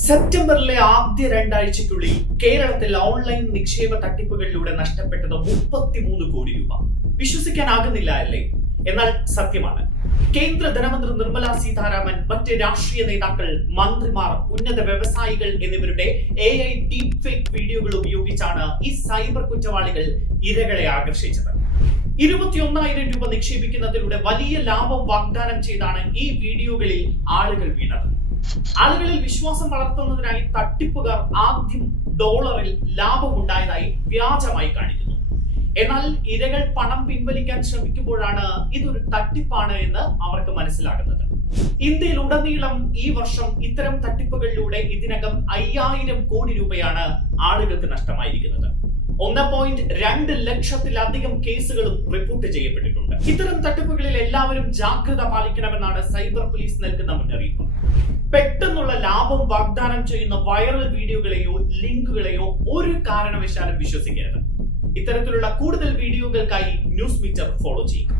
സെപ്റ്റംബറിലെ ആദ്യ രണ്ടാഴ്ചയ്ക്കുള്ളിൽ കേരളത്തിൽ ഓൺലൈൻ നിക്ഷേപ തട്ടിപ്പുകളിലൂടെ നഷ്ടപ്പെട്ടത് മുപ്പത്തിമൂന്ന് കോടി രൂപ. വിശ്വസിക്കാനാകുന്നില്ല അല്ലേ? എന്നാൽ സത്യമാണ്. കേന്ദ്ര ധനമന്ത്രി നിർമ്മല സീതാരാമൻ മറ്റ് രാഷ്ട്രീയ നേതാക്കൾ മന്ത്രിമാർ ഉന്നത വ്യവസായികൾ എന്നിവരുടെ എ ഐ ഡീപ് ഫേക്ക് വീഡിയോകൾ ഉപയോഗിച്ചാണ് ഈ സൈബർ കുറ്റവാളികൾ ഇരകളെ ആകർഷിച്ചത്. ഇരുപത്തിയൊന്നായിരം രൂപ നിക്ഷേപിക്കുന്നതിലൂടെ വലിയ ലാഭം വാഗ്ദാനം ചെയ്താണ് ഈ വീഡിയോകളിൽ ആളുകൾ വീണത്. ആളുകളിൽ വിശ്വാസം വളർത്തുന്നതിനായി തട്ടിപ്പുകാർ ആദ്യം ഡോളറിൽ ലാഭമുണ്ടായതായി വ്യാജമായി കാണിക്കുന്നു. എന്നാൽ ഇരകൾ പണം പിൻവലിക്കാൻ ശ്രമിക്കുമ്പോഴാണ് ഇതൊരു തട്ടിപ്പാണ് എന്ന് അവർക്ക് മനസ്സിലാകുന്നത്. ഇന്ത്യയിൽ ഉടനീളം ഈ വർഷം ഇത്തരം തട്ടിപ്പുകളിലൂടെ ഇതിനകം അയ്യായിരം കോടി രൂപയാണ് ആളുകൾക്ക് നഷ്ടമായിരിക്കുന്നത്. ഒന്ന് പോയിന്റ് രണ്ട് ലക്ഷത്തിലധികം കേസുകളും റിപ്പോർട്ട് ചെയ്യപ്പെട്ടിട്ടുണ്ട്. ഇത്തരം തട്ടിപ്പുകളിൽ എല്ലാവരും ജാഗ്രത പാലിക്കണമെന്നാണ് സൈബർ പോലീസ് നൽകുന്ന മുന്നറിയിപ്പ്. ലാഭം വാഗ്ദാനം ചെയ്യുന്ന വൈറൽ വീഡിയോകളെയോ ലിങ്കുകളെയോ ഒരു കാരണവശാലും വിശ്വസിക്കരുത്. ഇത്തരത്തിലുള്ള കൂടുതൽ വീഡിയോകൾക്കായി ന്യൂസ് മീറ്റർ ഫോളോ ചെയ്യുക.